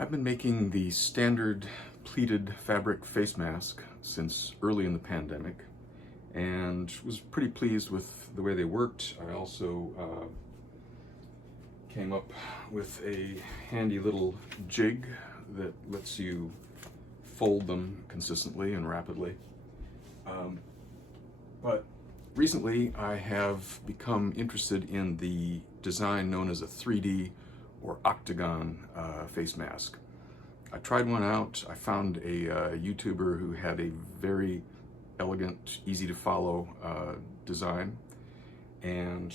I've been making the standard pleated fabric face mask since early in the pandemic and was pretty pleased with the way they worked. I also came up with a handy little jig that lets you fold them consistently and rapidly. But recently I have become interested in the design known as a 3D or Octagon face mask. I tried one out. I found a YouTuber who had a very elegant, easy to follow design, and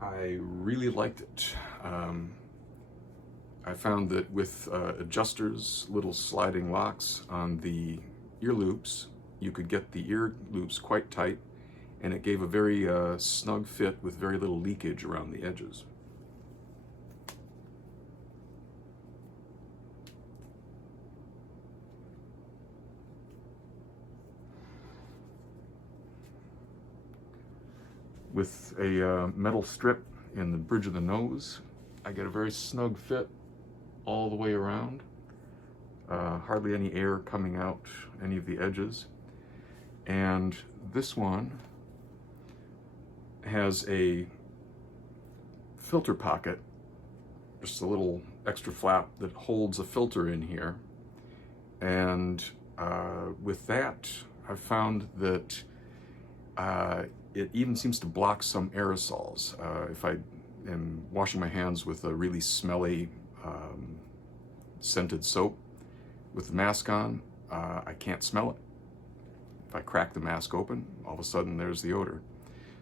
I really liked it. I found that with adjusters, little sliding locks on the ear loops, you could get the ear loops quite tight, and it gave a very snug fit with very little leakage around the edges. With a metal strip in the bridge of the nose, I get a very snug fit all the way around. Hardly any air coming out any of the edges. And this one has a filter pocket, just a little extra flap that holds a filter in here. And with that, I've found that it even seems to block some aerosols. If I am washing my hands with a really smelly scented soap with the mask on, I can't smell it. If I crack the mask open, all of a sudden there's the odor.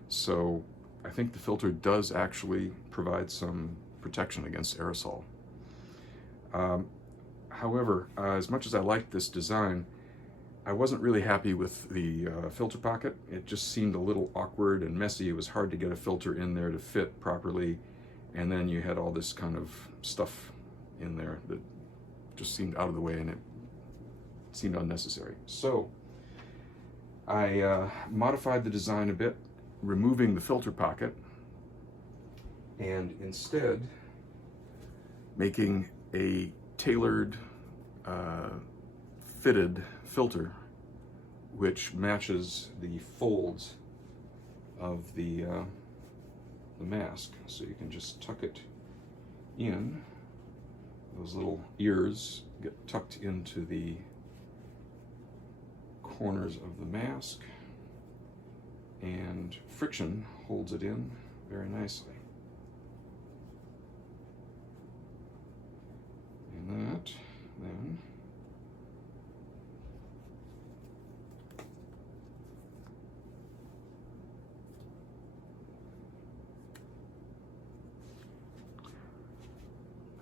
So I think the filter does actually provide some protection against aerosol. However, as much as I like this design, I wasn't really happy with the filter pocket. It just seemed a little awkward and messy. It was hard to get a filter in there to fit properly. And then you had all this kind of stuff in there that just seemed out of the way, and it seemed unnecessary. So I modified the design a bit, removing the filter pocket, and instead making a tailored fitted filter which matches the folds of the mask. So you can just tuck it in. Those little ears get tucked into the corners of the mask, and friction holds it in very nicely. And that then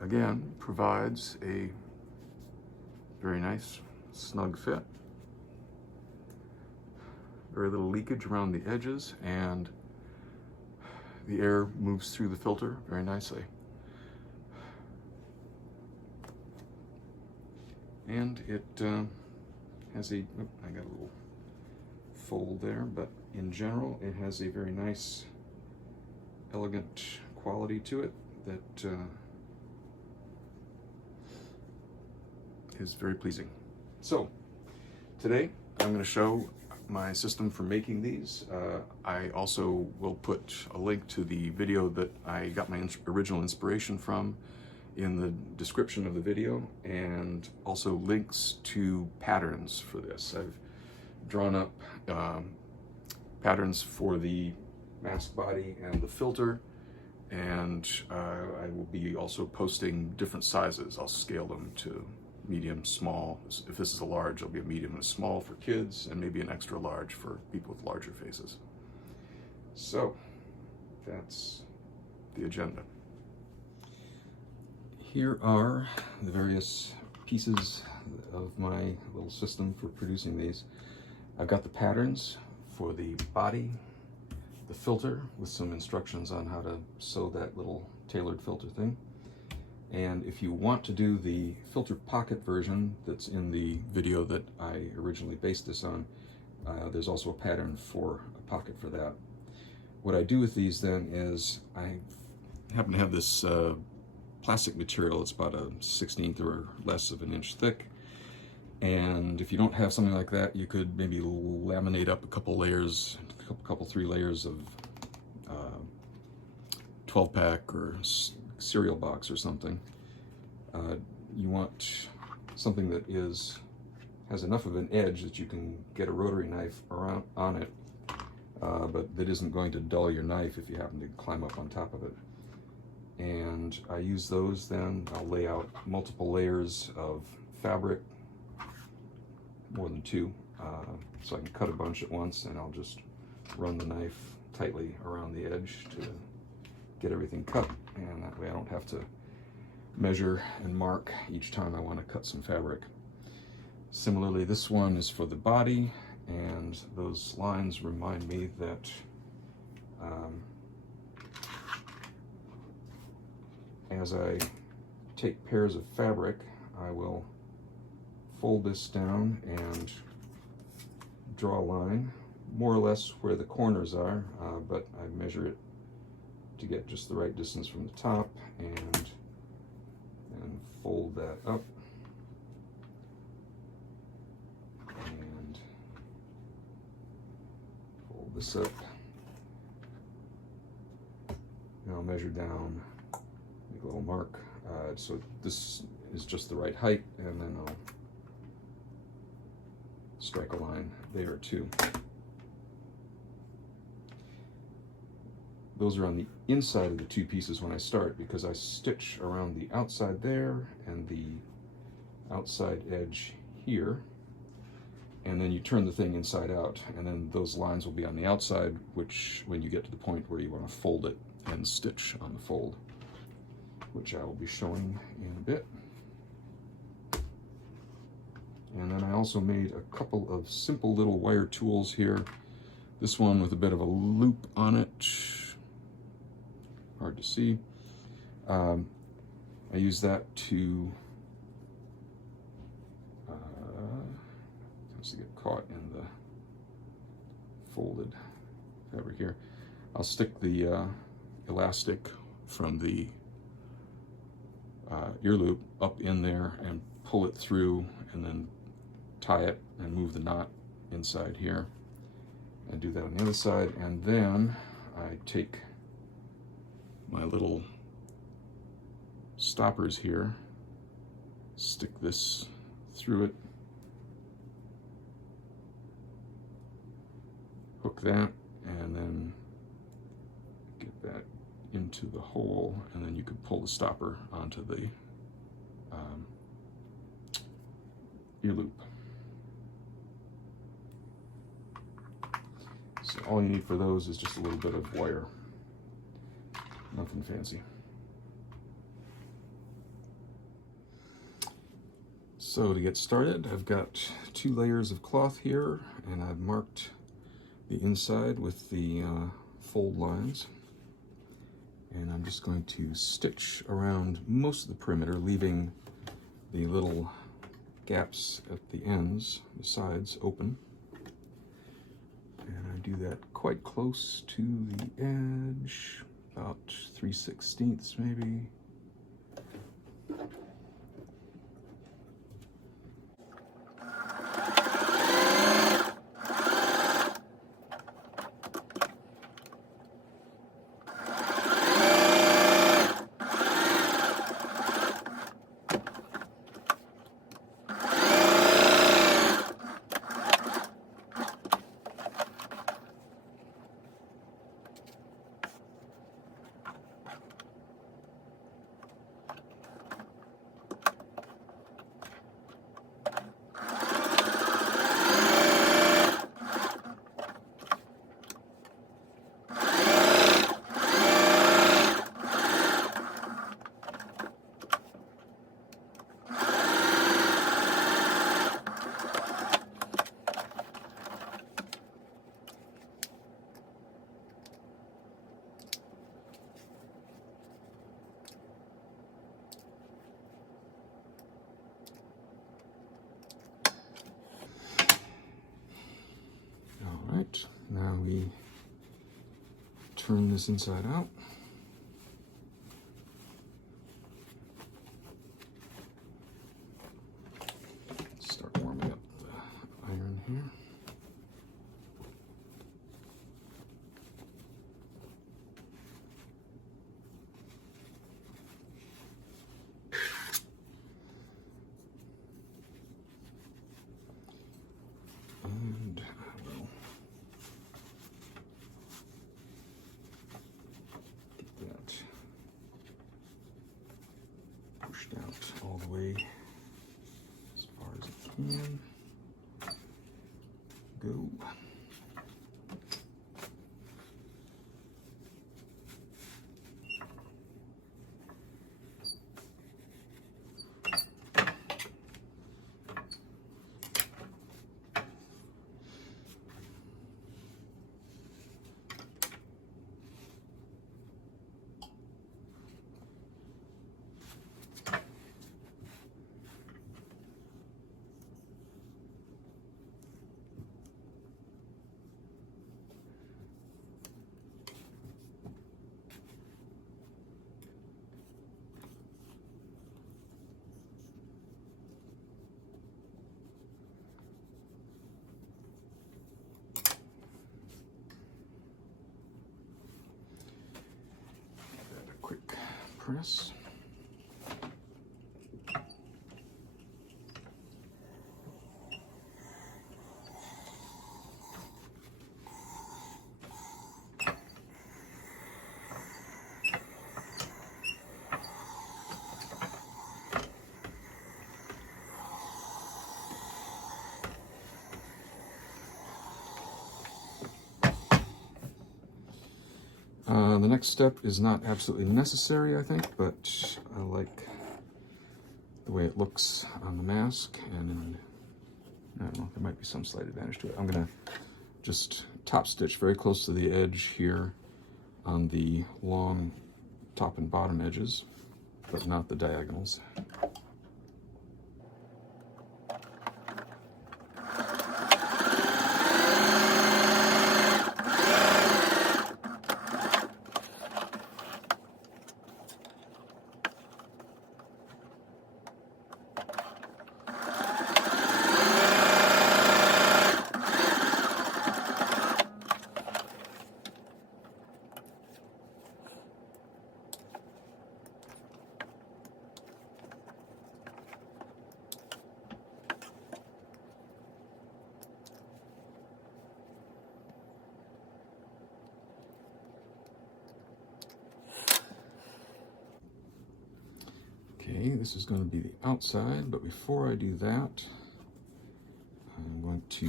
again provides a very nice snug fit. Very little leakage around the edges, and the air moves through the filter very nicely. And it has a, I got a little fold there, but in general it has a very nice, elegant quality to it that is very pleasing. So today I'm going to show my system for making these. I also will put a link to the video that I got my original inspiration from in the description of the video, and also links to patterns for this. I've drawn up patterns for the mask body and the filter, and I will be also posting different sizes. I'll scale them to medium, small. If this is a large, it'll be a medium and a small for kids, and maybe an extra large for people with larger faces. So that's the agenda. Here are the various pieces of my little system for producing these. I've got the patterns for the body, the filter with some instructions on how to sew that little tailored filter thing. And if you want to do the filter pocket version that's in the video that I originally based this on, there's also a pattern for a pocket for that. What I do with these then is I happen to have this plastic material. It's about a 1/16 or less of an inch thick. And if you don't have something like that, you could maybe laminate up a couple layers, three layers of 12-pack or cereal box or something. You want something that has enough of an edge that you can get a rotary knife around on it, but that isn't going to dull your knife if you happen to climb up on top of it. And I use those then. I'll lay out multiple layers of fabric, more than two, so I can cut a bunch at once, and I'll just run the knife tightly around the edge to get everything cut, and that way I don't have to measure and mark each time I want to cut some fabric. Similarly, this one is for the body, and those lines remind me that as I take pairs of fabric, I will fold this down and draw a line, more or less where the corners are, but I measure it to get just the right distance from the top, and fold that up, and fold this up. And I'll measure down, make a little mark, so this is just the right height, and then I'll strike a line there too. Those are on the inside of the two pieces when I start, because I stitch around the outside there and the outside edge here, and then you turn the thing inside out, and then those lines will be on the outside, which when you get to the point where you want to fold it and stitch on the fold, which I will be showing in a bit. And then I also made a couple of simple little wire tools here. This one with a bit of a loop on it, hard to see. I use that to get caught in the folded fabric here. I'll stick the elastic from the ear loop up in there and pull it through, and then tie it and move the knot inside here, and do that on the other side. And then I take my little stoppers here, stick this through it, hook that, and then get that into the hole, and then you could pull the stopper onto the ear loop. So all you need for those is just a little bit of wire, nothing fancy. So to get started, I've got 2 layers of cloth here, and I've marked the inside with the fold lines, and I'm just going to stitch around most of the perimeter, leaving the little gaps at the ends, the sides, open. And I do that quite close to the edge, about 3/16 maybe. Now we turn this inside out. pushed out all the way as far as it can. Go. Quick press. The next step is not absolutely necessary, I think, but I like the way it looks on the mask, and I don't know, there might be some slight advantage to it. I'm gonna just top stitch very close to the edge here on the long top and bottom edges, but not the diagonals. Okay, this is going to be the outside, but before I do that, I'm going to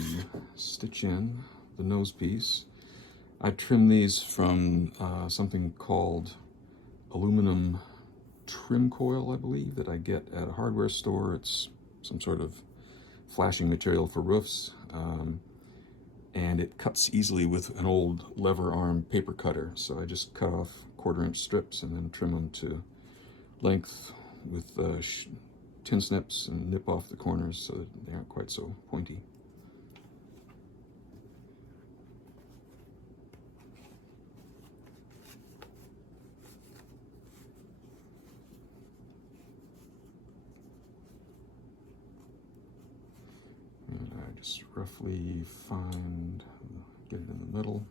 stitch in the nose piece. I trim these from something called aluminum trim coil, I believe, that I get at a hardware store. It's some sort of flashing material for roofs, and it cuts easily with an old lever arm paper cutter. So I just cut off 1/4-inch strips and then trim them to length with tin snips and nip off the corners so that they aren't quite so pointy. And I just roughly get it in the middle,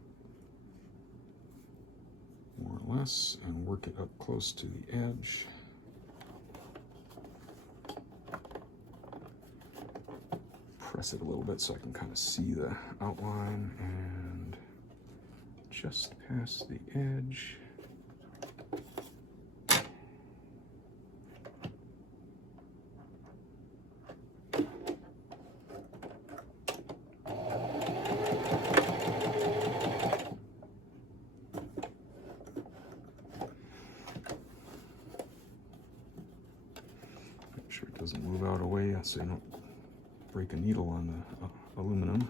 more or less, and work it up close to the edge. Press it a little bit so I can kind of see the outline, and just past the edge. Make sure it doesn't move out of the way so you don't break a needle on the aluminum.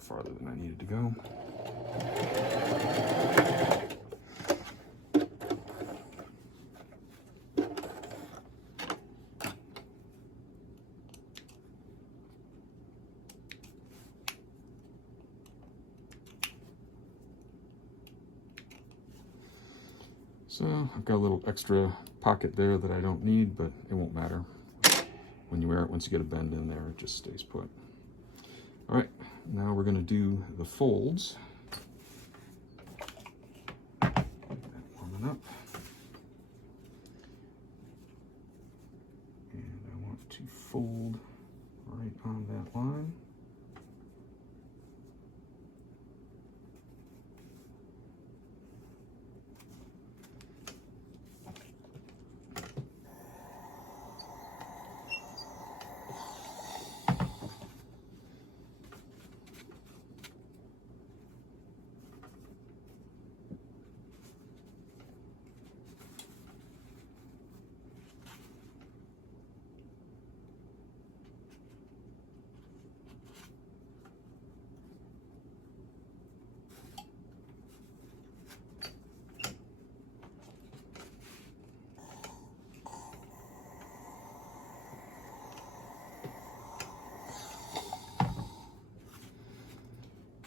Farther than I needed to go. So I've got a little extra pocket there that I don't need, but it won't matter. When you wear it, once you get a bend in there, it just stays put. All right, now we're going to do the folds. Get that warming up. And I want to fold right on that line.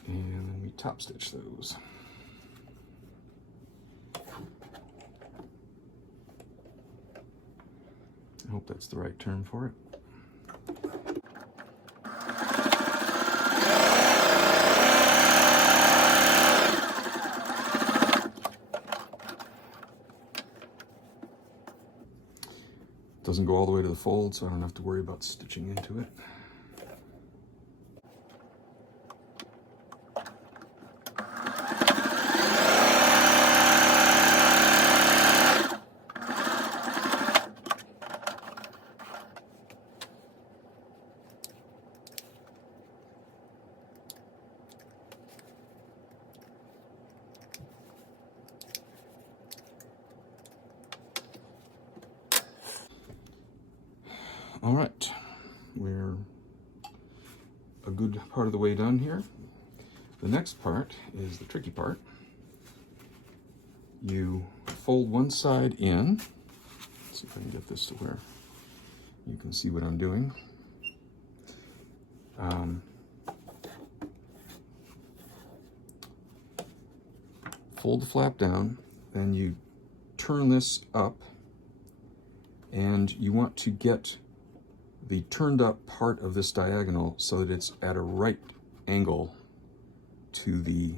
And then we top stitch those. I hope that's the right term for it. Doesn't go all the way to the fold, so I don't have to worry about stitching into it. All right, we're a good part of the way done here. The next part is the tricky part. You fold one side in. Let's see if I can get this to where you can see what I'm doing. Fold the flap down, then you turn this up, and you want to get the turned up part of this diagonal so that it's at a right angle to the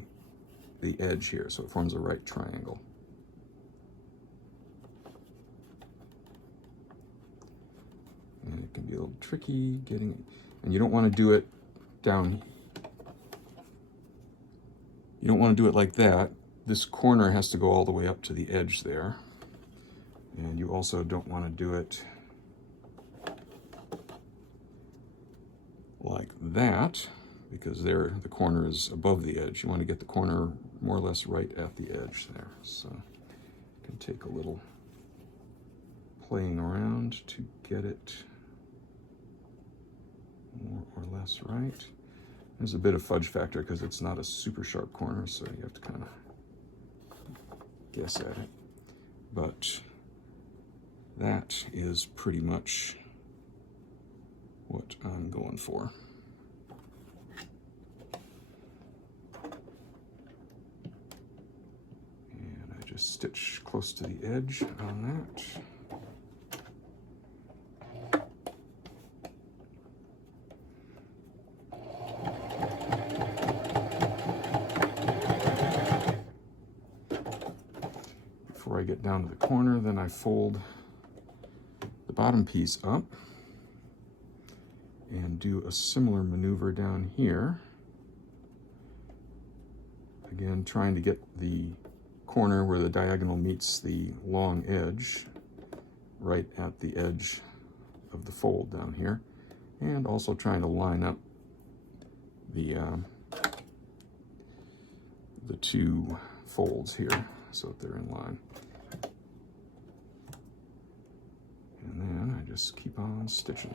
edge here, so it forms a right triangle. And it can be a little tricky getting it, and you don't want to do it down. You don't want to do it like that. This corner has to go all the way up to the edge there. And you also don't want to do it like that, because there the corner is above the edge. You want to get the corner more or less right at the edge there. So it can take a little playing around to get it more or less right. There's a bit of fudge factor because it's not a super sharp corner, so you have to kind of guess at it. But that is pretty much what I'm going for. And I just stitch close to the edge on that. Before I get down to the corner, then I fold the bottom piece up and do a similar maneuver down here. Again, trying to get the corner where the diagonal meets the long edge right at the edge of the fold down here, and also trying to line up the two folds here so that they're in line. And then I just keep on stitching.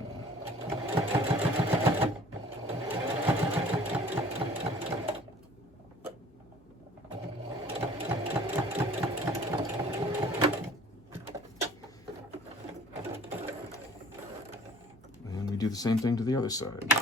And we do the same thing to the other side.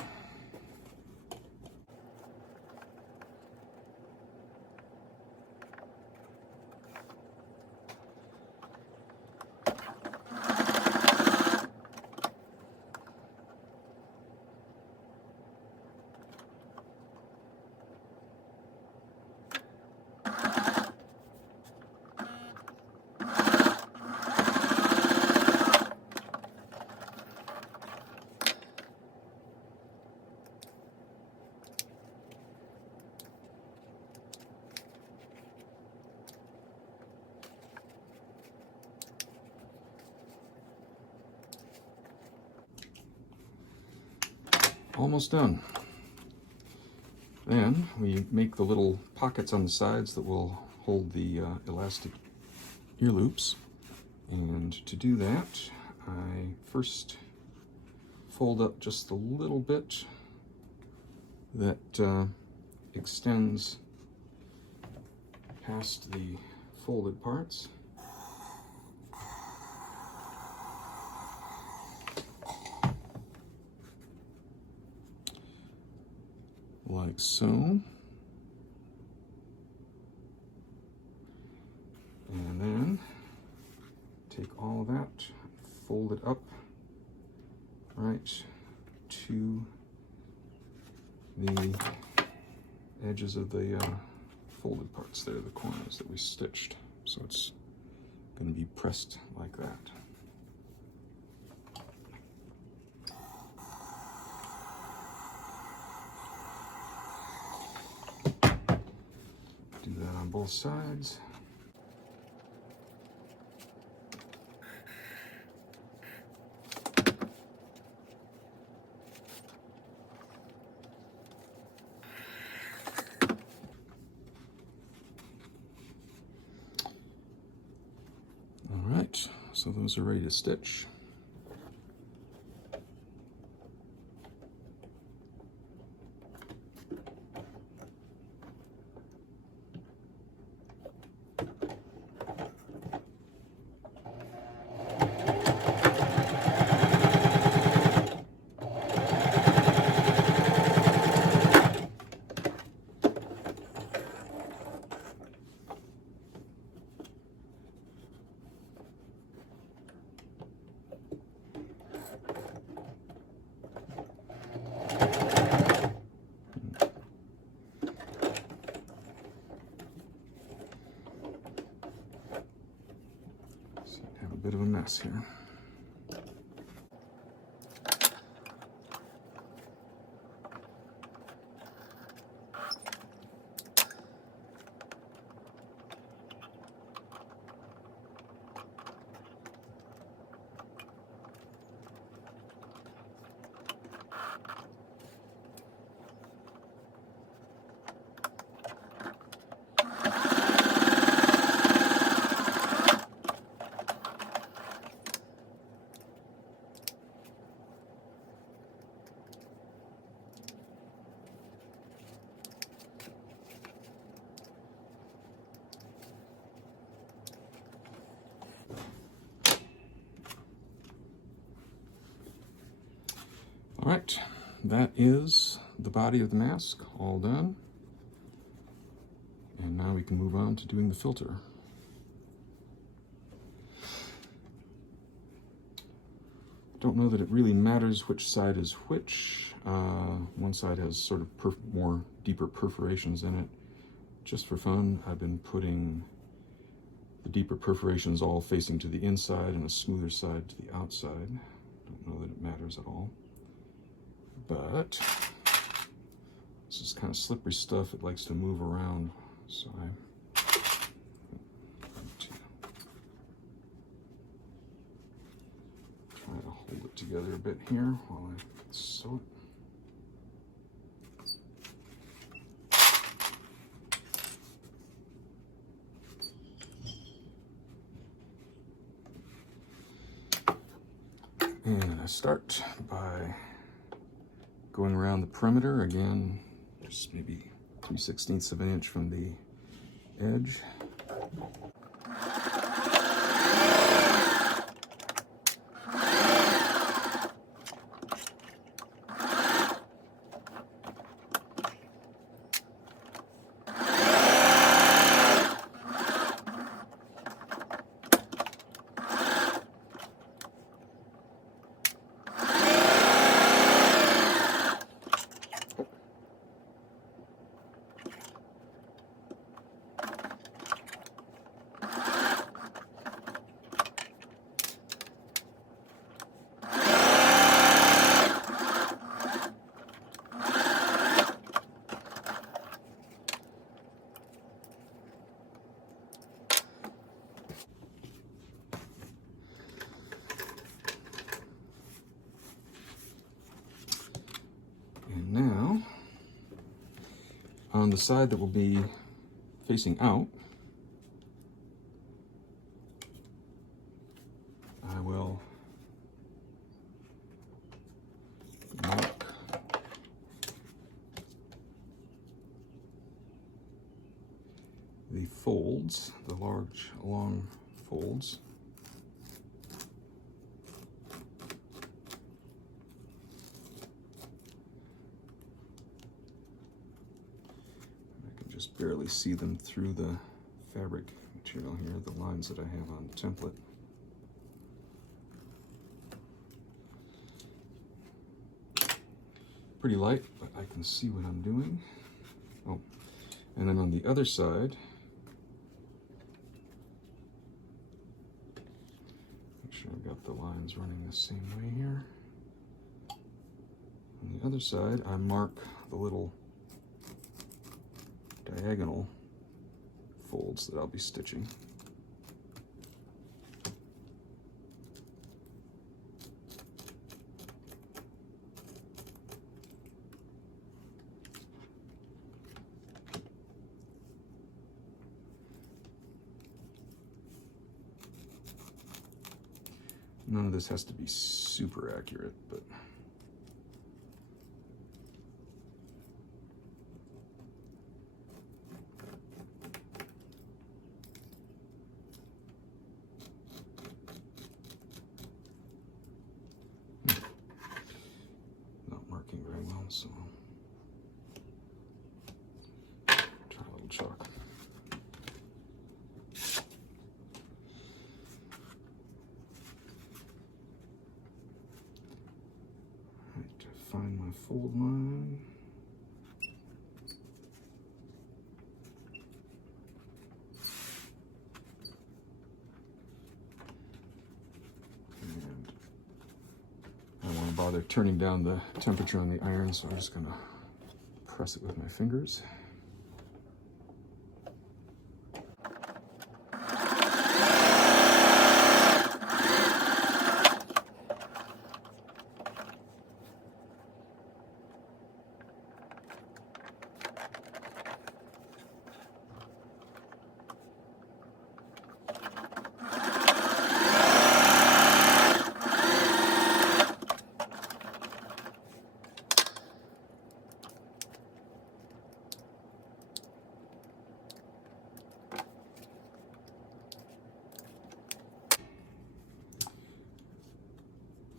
almost done. Then we make the little pockets on the sides that will hold the elastic ear loops. And to do that, I first fold up just a little bit that extends past the folded parts. Like so. And then take all of that, fold it up right to the edges of the folded parts there, the corners that we stitched. So it's going to be pressed like that. Do that on both sides. All right, so those are ready to stitch. Bit of a mess here. All right, that is the body of the mask, all done. And now we can move on to doing the filter. Don't know that it really matters which side is which. One side has sort of more deeper perforations in it. Just for fun, I've been putting the deeper perforations all facing to the inside and a smoother side to the outside. Don't know that it matters at all. But this is kind of slippery stuff. It likes to move around, so I try to hold it together a bit here while I sew it. And I start by going around the perimeter again, just maybe 3/16 of an inch from the edge. on the side that will be facing out, I will mark the folds, the large long folds. I can just barely see them through the fabric material here, the lines that I have on the template. Pretty light, but I can see what I'm doing. Oh, and then on the other side, make sure I've got the lines running the same way here. On the other side, I mark the little diagonal folds that I'll be stitching. None of this has to be super accurate, but not marking very well, so try a little chalk. Find my fold line. And I don't want to bother turning down the temperature on the iron, so I'm just going to press it with my fingers.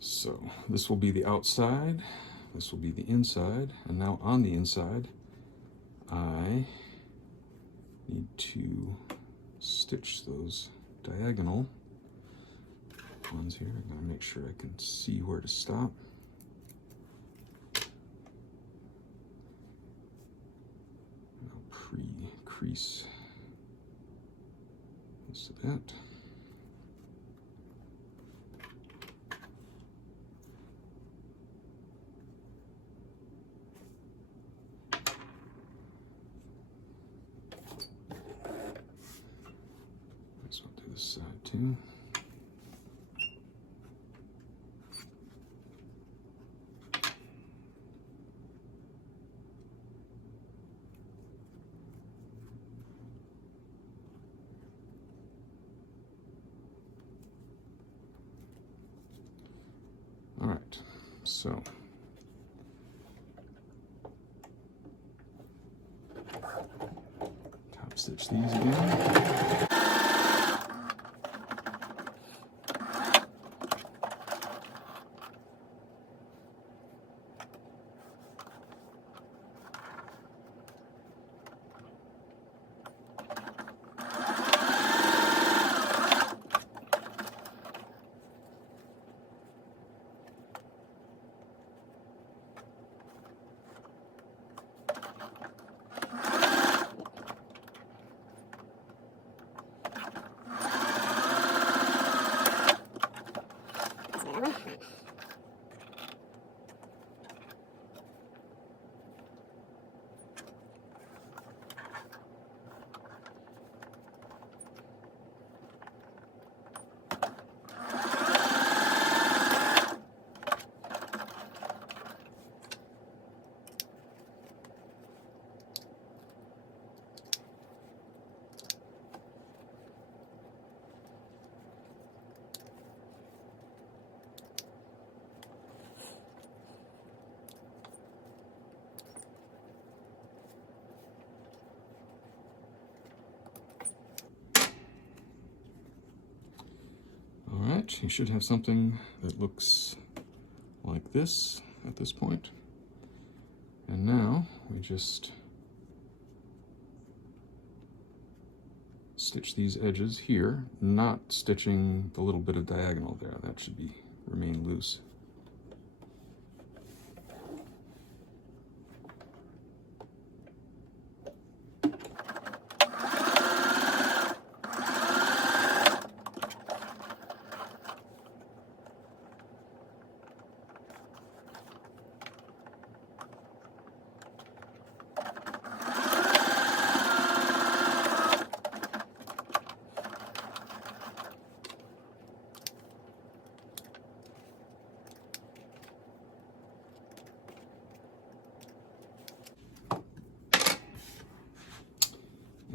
So this will be the outside, this will be the inside, and now on the inside, I need to stitch those diagonal ones here. I'm going to make sure I can see where to stop. I'll pre-crease this to that. This side too. All right, so top stitch these again. it, you should have something that looks like this at this point. And now we just stitch these edges here, not stitching the little bit of diagonal there. That should remain loose.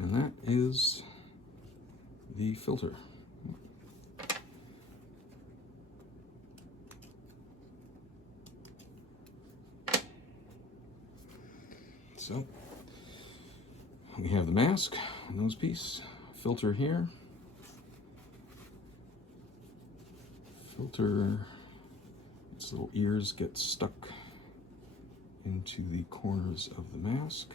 And that is the filter. So we have the mask, nose piece, filter here. Filter, its little ears get stuck into the corners of the mask.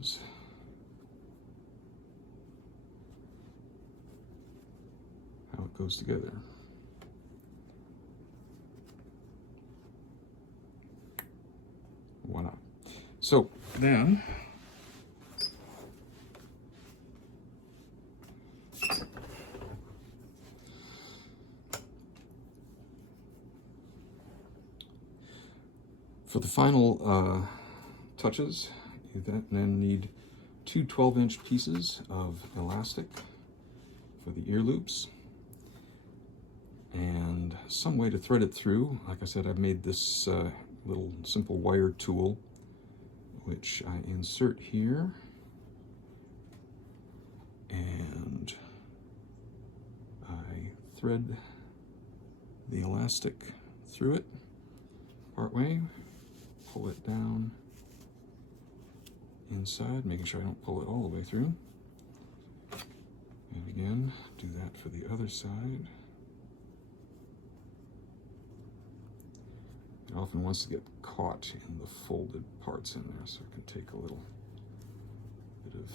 Is how it goes together. Voila. So then for the final touches, you then need two 12-inch pieces of elastic for the ear loops and some way to thread it through. Like I said, I've made this little simple wire tool which I insert here and I thread the elastic through it partway, pull it down inside, making sure I don't pull it all the way through. And again, do that for the other side. It often wants to get caught in the folded parts in there, so it can take a little bit of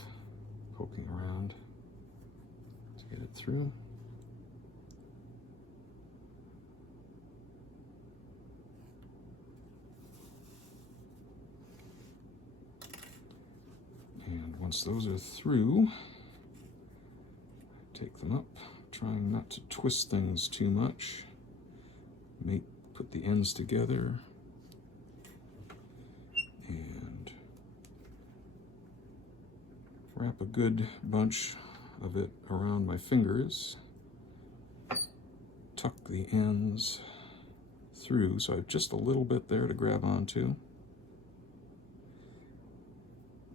poking around to get it through. And once those are through, take them up, trying not to twist things too much. Put the ends together and wrap a good bunch of it around my fingers. Tuck the ends through, so I have just a little bit there to grab onto.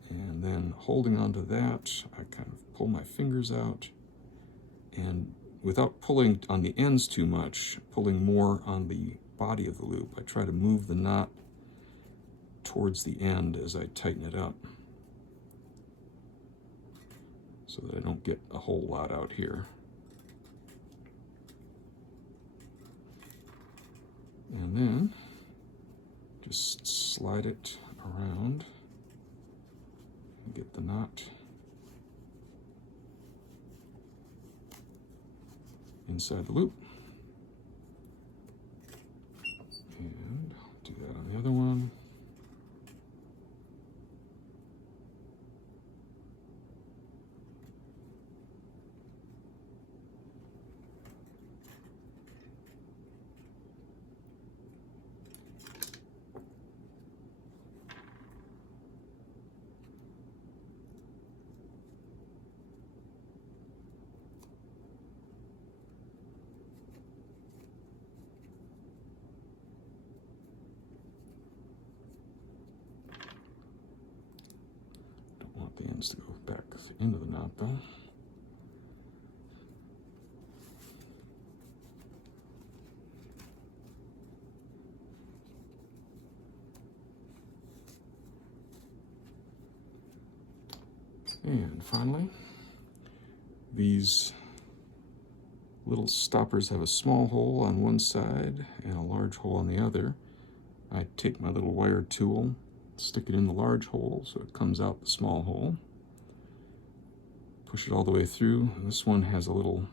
And then holding onto that, I kind of pull my fingers out, and without pulling on the ends too much, pulling more on the body of the loop, I try to move the knot towards the end as I tighten it up so that I don't get a whole lot out here. And then just slide it around and get the knot inside the loop. And do that on the other one. the end of the knot though. And finally, these little stoppers have a small hole on one side and a large hole on the other. I take my little wire tool, stick it in the large hole so it comes out the small hole. Push it all the way through. And this one has a little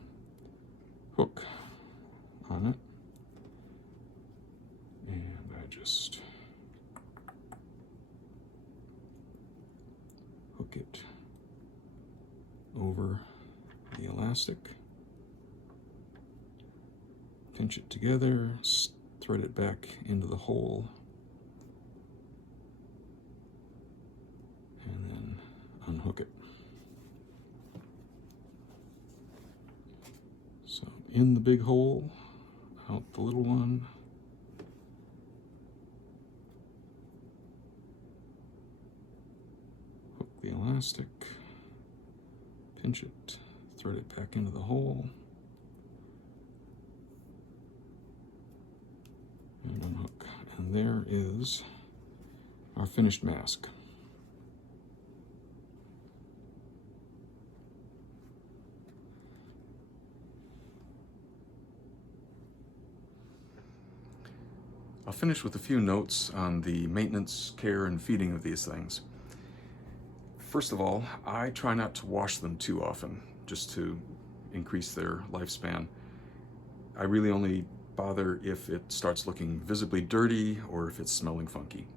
hook on it. And I just hook it over the elastic, pinch it together, thread it back into the hole, and then unhook it. So in the big hole, out the little one, hook the elastic, pinch it, thread it back into the hole, and unhook. And there is our finished mask. I'll finish with a few notes on the maintenance, care, and feeding of these things. First of all, I try not to wash them too often, just to increase their lifespan. I really only bother if it starts looking visibly dirty or if it's smelling funky.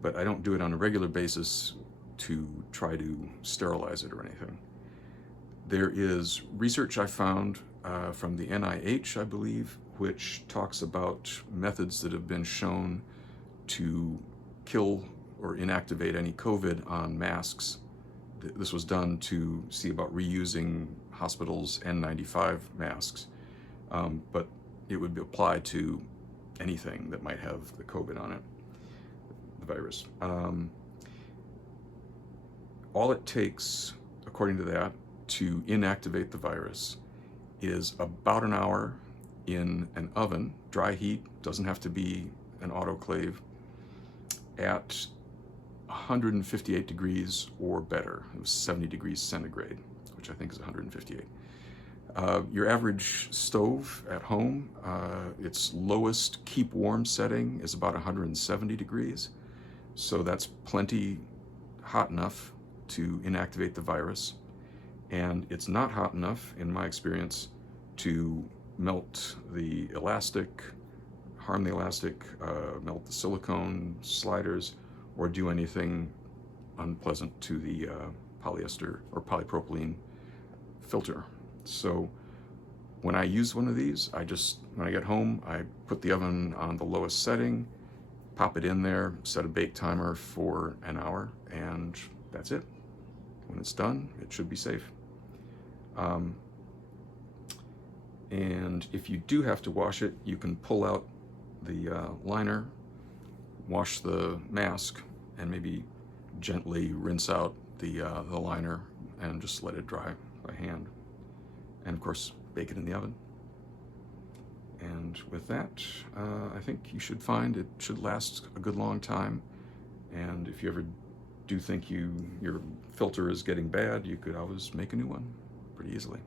But I don't do it on a regular basis to try to sterilize it or anything. There is research I found from the NIH, I believe, which talks about methods that have been shown to kill or inactivate any COVID on masks. This was done to see about reusing hospitals' N95 masks, but it would apply to anything that might have the COVID on it, the virus. All it takes, according to that, to inactivate the virus is about an hour in an oven, dry heat, doesn't have to be an autoclave, at 158 degrees or better. It was 70 degrees centigrade, which I think is 158. Your average stove at home, its lowest keep warm setting is about 170 degrees. So that's plenty hot enough to inactivate the virus. And it's not hot enough, in my experience, to melt the elastic, harm the elastic, melt the silicone sliders, or do anything unpleasant to the polyester or polypropylene filter. So when I use one of these, when I get home, I put the oven on the lowest setting, pop it in there, set a bake timer for an hour, and that's it. When it's done, it should be safe. And if you do have to wash it, you can pull out the liner, wash the mask, and maybe gently rinse out the liner and just let it dry by hand. And of course, bake it in the oven. And with that, I think you should find it should last a good long time. And if you ever do think your filter is getting bad, you could always make a new one pretty easily.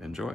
Enjoy.